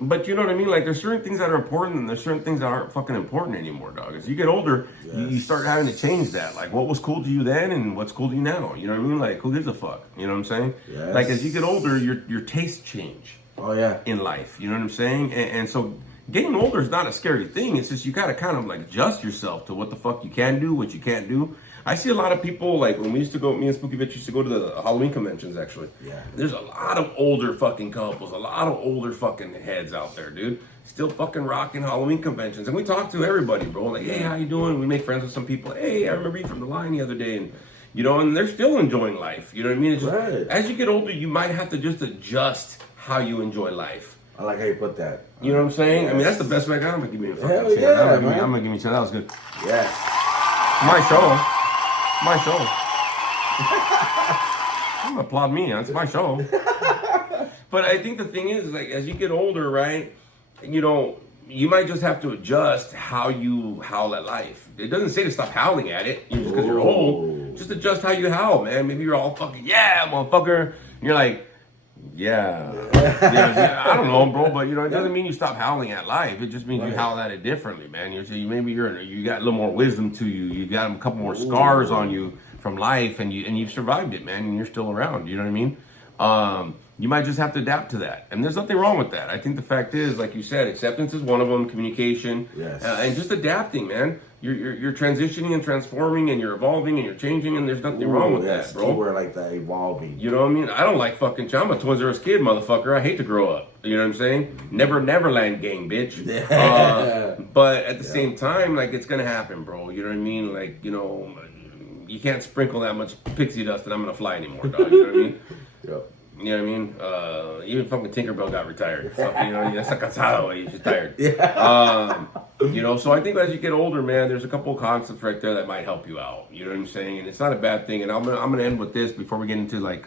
But you know what I mean? Like, there's certain things that are important, and there's certain things that aren't fucking important anymore, dog. As you get older, you start having to change that. Like, what was cool to you then, and what's cool to you now? You know what I mean? Like, who gives a fuck? You know what I'm saying? Yes. Like, as you get older, your tastes change. Oh yeah. In life, you know what I'm saying? And so, getting older is not a scary thing. It's just you gotta kind of like adjust yourself to what the fuck you can do, what you can't do. I see a lot of people, like when we used to go, me and Spooky Bitch used to go to the Halloween conventions, actually. Yeah. There's a lot of older fucking couples, a lot of older fucking heads out there, dude. Still fucking rocking Halloween conventions. And we talk to everybody, bro. Like, hey, how you doing? We make friends with some people. Hey, I remember you from the line the other day. And, you know, and they're still enjoying life. You know what I mean? It's just, as you get older, you might have to just adjust how you enjoy life. I like how you put that. You know what I'm saying? Yes. I mean, that's the best way I got. I'm gonna give me a fucking Hell yeah, I'm gonna give me 10. That was good. Yes. My show. My show. I'm gonna applaud me. It's my show. But I think the thing is, like, as you get older, right? You know, you might just have to adjust how you howl at life. It doesn't say to stop howling at it just because you're old. Just adjust how you howl, man. Maybe you're all fucking motherfucker. And you're like. Yeah. I don't know, bro, but you know, it doesn't mean you stop howling at life. It just means you howl at it differently, man. Maybe you got a little more wisdom to you. You got a couple more scars on you from life, and you've survived it, man, and you're still around. You know what I mean? You might just have to adapt to that, and there's nothing wrong with that. I think the fact is, like you said, acceptance is one of them. Communication, and just adapting, man. You're transitioning and transforming, and you're evolving and you're changing, and there's nothing wrong with that, bro. We're like that, evolving. You know what I mean? I don't like fucking. I'm a Toys R Us kid, motherfucker. I hate to grow up. You know what I'm saying? Neverland gang, bitch. But at the same time, like, it's gonna happen, bro. You know what I mean? Like, you know, you can't sprinkle that much pixie dust that I'm gonna fly anymore, dog. You know what I mean? Yep. You know what I mean? Even fucking Tinkerbell got retired. Fuck, you know, that's like cansado. She's tired. You know, so I think as you get older, man, there's a couple of concepts right there that might help you out. You know what I'm saying? And it's not a bad thing. And I'm gonna end with this before we get into like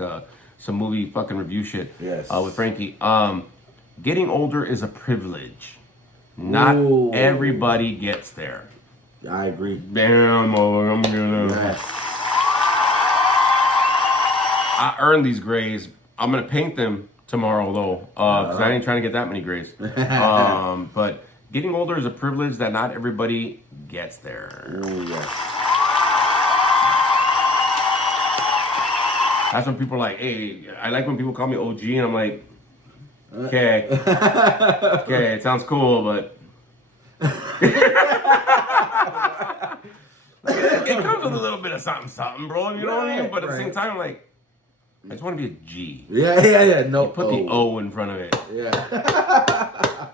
some movie fucking review shit. With Frankie. Getting older is a privilege. Not everybody gets there. I agree. Damn, I'm gonna. I earned these grays. I'm gonna paint them tomorrow though, because I ain't trying to get that many grays. But getting older is a privilege that not everybody gets there. Oh yes. That's when people are like, hey, I like when people call me OG, and I'm like, Okay. Okay, it sounds cool, but it comes with a little bit of something, bro. You know what I mean? But at the same time, like, I just want to be a G. Yeah. No, Put the O in front of it. Yeah.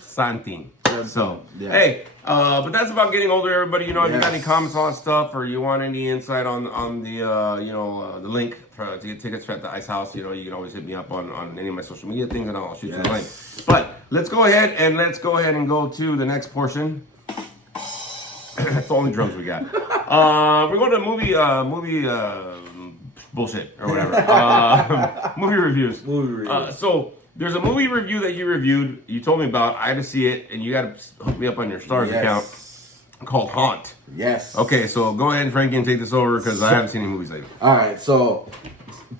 Something. So, yeah. hey, but that's about getting older, everybody. You know, if you got any Yes. comments on stuff, or you want any insight on the the link to get tickets at the Ice House, you know, you can always hit me up on any of my social media things, and I'll shoot you the link. But let's go ahead and go to the next portion. That's the only drums we got. We're going to movie bullshit or whatever. Movie reviews. So there's a movie review that you reviewed. You told me about. I had to see it, and you got to hook me up on your Stars account. Called Haunt. Yes. Okay, so go ahead, Frankie, and take this over because I haven't seen any movies lately. All right, so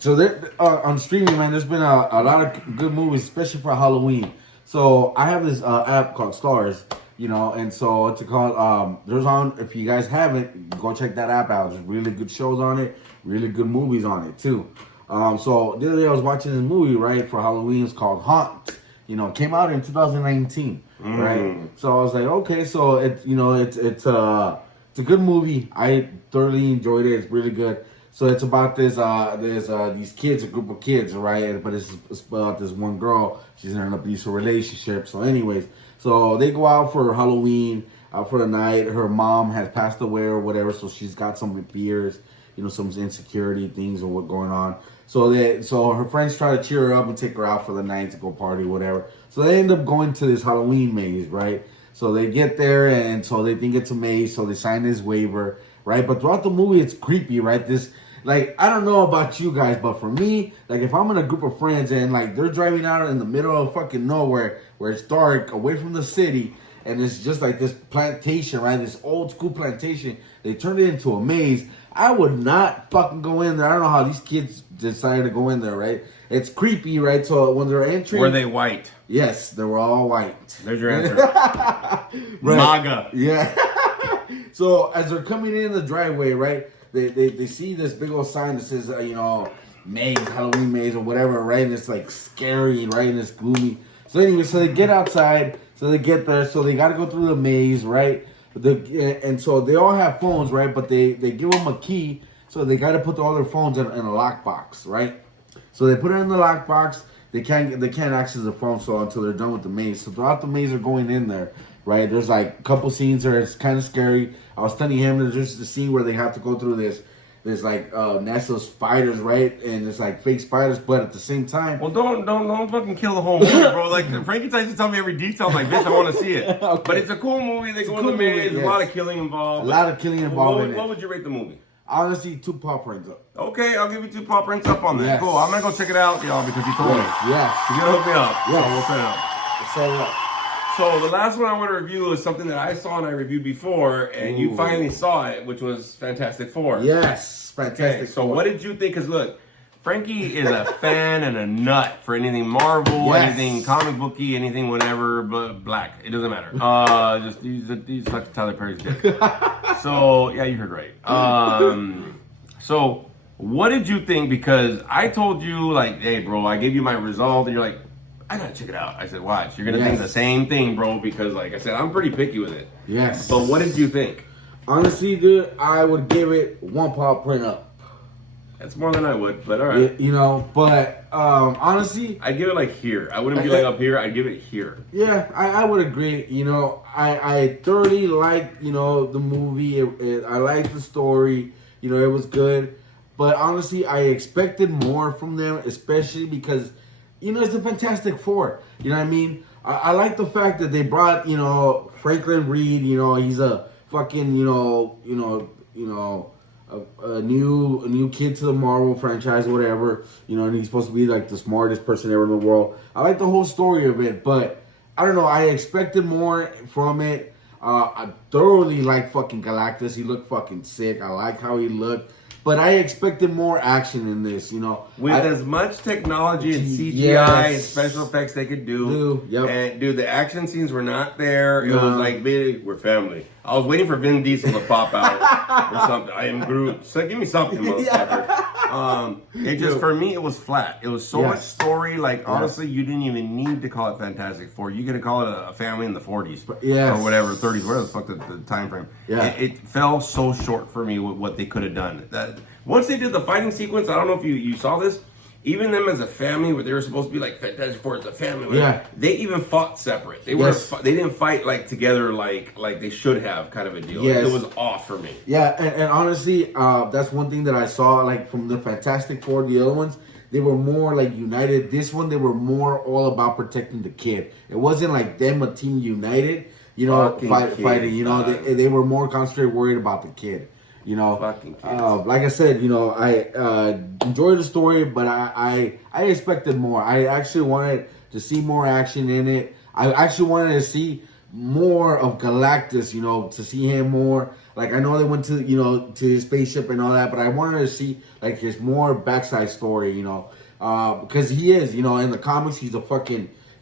there, on streaming, man, there's been a lot of good movies, especially for Halloween. So I have this app called Stars, you know, and so it's called. There's on. If you guys haven't, go check that app out. There's really good shows on it, really good movies on it too. So the other day I was watching this movie right for Halloween. It's called Haunt. You know, it came out in 2019, right? So I was like, okay, so it's a good movie. I thoroughly enjoyed it. It's really good. So it's about this these kids, a group of kids, right? But it's about this one girl. She's in an abusive relationship. So anyways, so they go out for Halloween, out for the night. Her mom has passed away or whatever, so she's got some fears, you know, some insecurity things or what's going on. So her friends try to cheer her up and take her out for the night to go party, whatever. So they end up going to this Halloween maze, right? So they get there, and so they think it's a maze, so they sign this waiver, right? But throughout the movie, it's creepy, right? This, like, I don't know about you guys, but for me, like, if I'm in a group of friends and, like, they're driving out in the middle of fucking nowhere where it's dark, away from the city, and it's just like this plantation, right? This old school plantation. They turned it into a maze. I would not fucking go in there. I don't know how these kids decided to go in there, right? It's creepy, right? So when they're entering... Were they white? Yes, they were all white. There's your answer. Right. MAGA. Yeah. So as they're coming in the driveway, right? They see this big old sign that says, maze, Halloween maze or whatever, right? And it's like scary, right? And it's gloomy. So anyway, so they get outside. So they get there. So they got to go through the maze, right? And so they all have phones, right? But they give them a key. So they got to put all their phones in a lockbox, right? So they put it in the lockbox. They can't access the phone until they're done with the maze. So throughout the maze, they're going in there, right? There's like a couple scenes there. It's kind of scary. I was telling him there's just a scene where they have to go through this like nest of spiders, right? And it's like fake spiders, but at the same time, well, don't fucking kill the whole movie, bro. Like Frankie tries to tell me every detail. I'm like, bitch, I want to see it. Okay. But it's a cool movie. They go in the maze. There's a lot of killing involved. A lot of killing involved in it. What would you rate the movie? Honestly, 2 paw prints up. Okay, I'll give you 2 paw prints up on that. Yes. Cool. I'm gonna go check it out, y'all, because you told me. Yes. You gotta hook me up. Yes. So we'll set it up. So the last one I want to review is something that I saw and I reviewed before, and you finally saw it, which was Fantastic Four. Yes, Fantastic Okay, so Four. what did you think? Because look, Frankie is a fan and a nut for anything Marvel, anything comic booky, anything whatever, but black. It doesn't matter. Just these suck Tyler Perry's dick. So yeah, you heard right. So what did you think? Because I told you like, hey, bro, I gave you my result, and you're like, I gotta check it out. I said, watch, you're gonna think the same thing, bro. Because like I said, I'm pretty picky with it. Yes. But what did you think? Honestly, dude, I would give it 1 paw print up. That's more than I would, but all right. You know, but honestly, I'd give it like here. I wouldn't be like up here. I'd give it here. Yeah, I would agree. You know, I thoroughly liked, you know, the movie. I liked the story. You know, it was good. But honestly, I expected more from them, especially because, you know, it's the Fantastic Four. You know what I mean? I like the fact that they brought, you know, Franklin Reed. You know, he's a fucking, a new kid to the Marvel franchise or whatever, you know, and he's supposed to be like the smartest person ever in the world. I like the whole story of it, but I don't know, I expected more from it. I thoroughly like fucking Galactus. He looked fucking sick. I like how he looked. But I expected more action in this, you know. With as much technology and CGI and special effects they could do. And, dude, the action scenes were not there. It was like, baby, we're family. I was waiting for Vin Diesel to pop out or something. I am Groot. So give me something, motherfucker. I It just, for me, it was flat. It was so much story. Like, honestly, you didn't even need to call it Fantastic Four. You could call it a family in the 40s. Yes. Or whatever, 30s, whatever the fuck the time frame. Yeah. It fell so short for me with what they could have done. Once they did the fighting sequence, I don't know if you saw this, even them as a family, where they were supposed to be like Fantastic Four as a family, they even fought separate. They they didn't fight like together like they should have, kind of a deal. It was off for me. Yeah, and honestly, that's one thing that I saw, like, from the Fantastic Four, the other ones, they were more like united. This one, they were more all about protecting the kid. It wasn't like them a team united, you know, fighting. You know, they were more concentrated, worried about the kid. You know, like I said, you know, I enjoyed the story, but I expected more. I actually wanted to see more action in it. I actually wanted to see more of Galactus, you know, to see him more. Like, I know they went to, you know, to his spaceship and all that, but I wanted to see, like, his more backside story, you know, because he is, you know, in the comics, he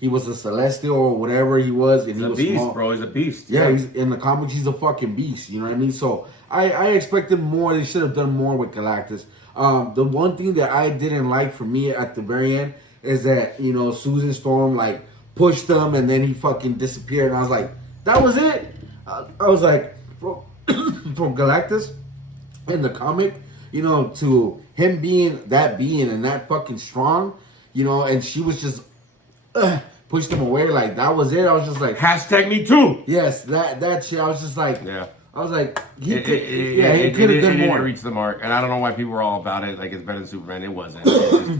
was a Celestial or whatever he was. And he's a beast, small. Bro. He's a beast. Yeah, he's, in the comics, he's a fucking beast. You know what I mean? So I expected more. They should have done more with Galactus. The one thing that I didn't like for me at the very end is that, you know, Susan Storm, like, pushed him and then he fucking disappeared. And I was like, that was it? I was like, from Galactus in the comic, you know, to him being that being and that fucking strong, you know, and she was just pushed him away, like, that was it. I was just like, hashtag me too. Yes, that shit. I was just like, yeah. I was like, he could have done more. It didn't reach the mark, and I don't know why people were all about it. Like, it's better than Superman. It wasn't.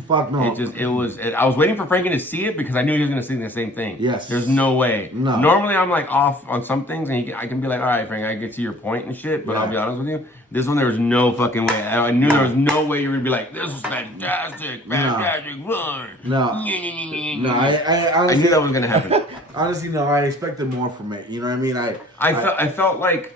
Fuck no. I was waiting for Frankie to see it because I knew he was going to see the same thing. Yes. There's no way. No. Normally, I'm like off on some things, and I can be like, all right, Frank, I get to your point and shit. But I'll be honest with you, this one there was no fucking way. I knew there was no way you were gonna be like, this was fantastic, run. No. I knew that was gonna happen. Honestly, no, I expected more from it. You know what I mean? I felt like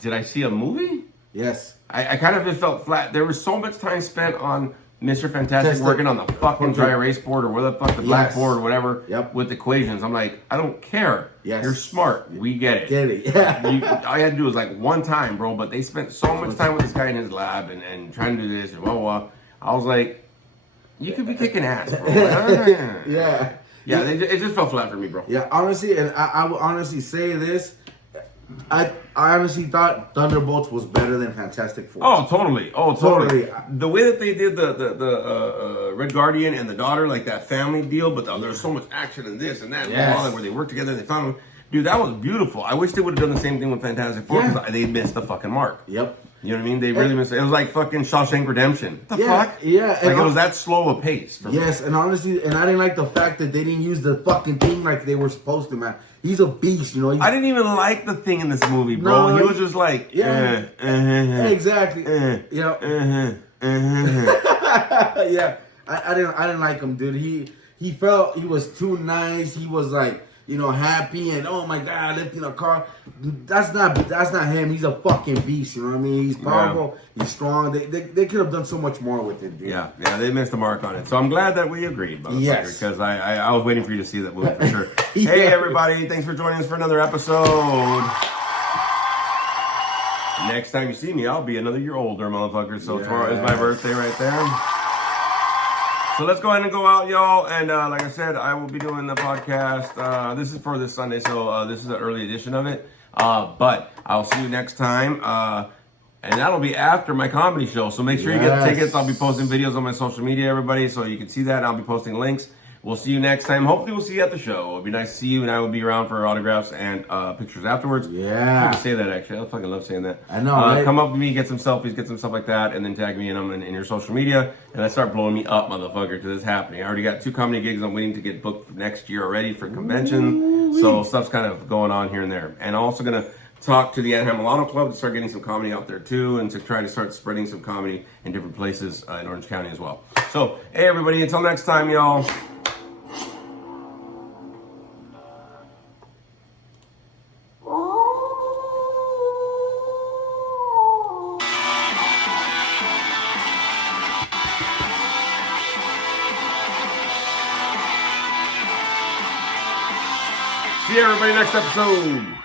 did I see a movie? Yes. I kind of just felt flat. There was so much time spent on Mr. Fantastic working on the fucking dry erase board or whatever the fuck, the blackboard or whatever, with equations. I'm like, I don't care. Yes. You're smart. We get it. Get it. Yeah. All you had to do was like one time, bro, but they spent so much time with this guy in his lab and trying to do this and blah, blah, blah. I was like, you could be kicking ass, bro. Yeah. Yeah, it just fell flat for me, bro. Yeah, honestly, and I will honestly say this. I honestly thought Thunderbolts was better than Fantastic Four. Oh, totally. The way that they did the Red Guardian and the daughter, like that family deal, but there was so much action in this and that, and where they worked together and they found them. Dude, that was beautiful. I wish they would have done the same thing with Fantastic Four because they missed the fucking mark. Yep. You know what I mean? They really missed it. It was like fucking Shawshank Redemption. What the fuck? Yeah. Like, it was that slow a pace. For me. And honestly, and I didn't like the fact that they didn't use the fucking thing like they were supposed to, man. He's a beast, you know. I didn't even like the thing in this movie, bro. He was just like, exactly. You know. Yeah. I didn't like him, dude. He felt he was too nice. He was like, you know, happy and oh my god, lifting a car. That's not him. He's a fucking beast. You know what I mean? He's powerful. Yeah. He's strong. They could have done so much more with it, dude. Yeah, they missed the mark on it. So I'm glad that we agreed, yes, because I was waiting for you to see that movie for sure. Hey everybody, thanks for joining us for another episode. Next time you see me, I'll be another year older, motherfucker. So tomorrow is my birthday right there. So let's go ahead and go out, y'all. And like I said, I will be doing the podcast. This is for this Sunday, so this is an early edition of it. But I'll see you next time. And that'll be after my comedy show. So make sure you get tickets. I'll be posting videos on my social media, everybody, so you can see that. I'll be posting links. We'll see you next time. Hopefully we'll see you at the show. It'll be nice to see you, and I will be around for autographs and pictures afterwards. Yeah. I can say that, actually. I fucking love saying that. I know, right? Come up with me, get some selfies, get some stuff like that, and then tag me in them in your social media, and let's start blowing me up, motherfucker, to this happening. I already got 2 comedy gigs I'm waiting to get booked for next year already for convention. So stuff's kind of going on here and there. And I'm also going to talk to the Anaheim Milano Club to start getting some comedy out there too, and to try to start spreading some comedy in different places in Orange County as well. So, hey everybody, until next time, y'all. See everybody next episode.